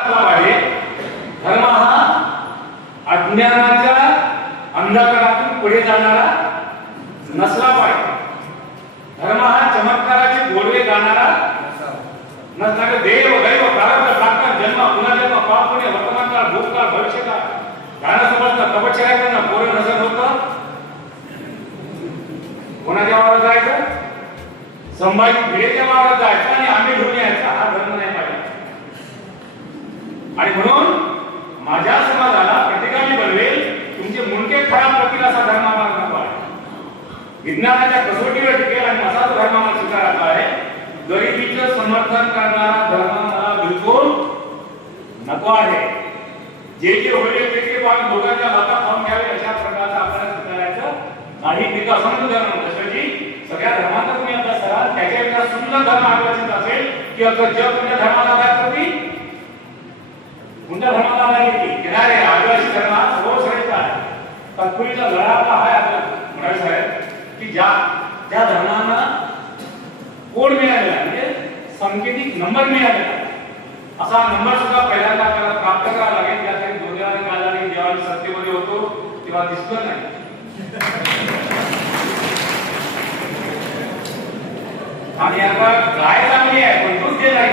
आहे धर्म हा अज्ञानाच्या अंधकारातून पुढे जाणारा नसला पाहिजे. धर्म हा चमत्काराचे गोडवे गाणारा नसणारे देव दैव प्रारब्ध प्रार्थना जन्म पुनर्जन्म पाप पुण्य वर्तमानकाळ भूतकाळ भविष्यकाळ गाणं समजणं तपश्चर्या करणं पोरं नजर होतं. कोणाच्या वावरात जायचं? संभाजी भिडेच्या वावरात जायचं आणि आम्ही घेऊन यायचा. हा धर्म नाही पाहिजे. आणि म्हणून माझ्या समाजाला प्रतिगामी बनवेल तुमचे मुंडके खराब करतील असा धर्म आम्हाला नको आहे. विज्ञानाच्या कसोटीवर टिकेल आणि असाच धर्म आम्हाला स्वीकारायचा आहे. गरिबीचं समर्थन करणारा धर्म मला बिलकुल नको आहे. जे जे होईल ते आम्ही लोकांच्या हातात खाऊन घ्यावे अशा प्रकारचा आपल्याला स्वीकारायचं नाही. तिथं असंख्य धर्म जशी सगळ्या धर्मांचा तुम्ही अभ्यास करा. त्याच्या एका सुंदर धर्म आदिवासी असेल की अगं जग कोणत्या धर्माला काय करतील कोणत्या धर्माला नाही किनारे आदिवासी धर्म सर्वश्रेष्ठ आहे. तत्पुरीचा लढा आहे आपला म्हणाल साहेब की ज्या धर्मांना कोड मिळालेला म्हणजे सांकेतिक नंबर मिळालेला असा नंबर सुद्धा पहिल्यांदा आपल्याला प्राप्त करावा लागेल. त्यासाठी दुर्दैवाने काय झाले जेव्हा मी सत्तेमध्ये होतो तेव्हा दिसलं नाही. आणि आता गाय चांगली आहे पण दूध दे नाही.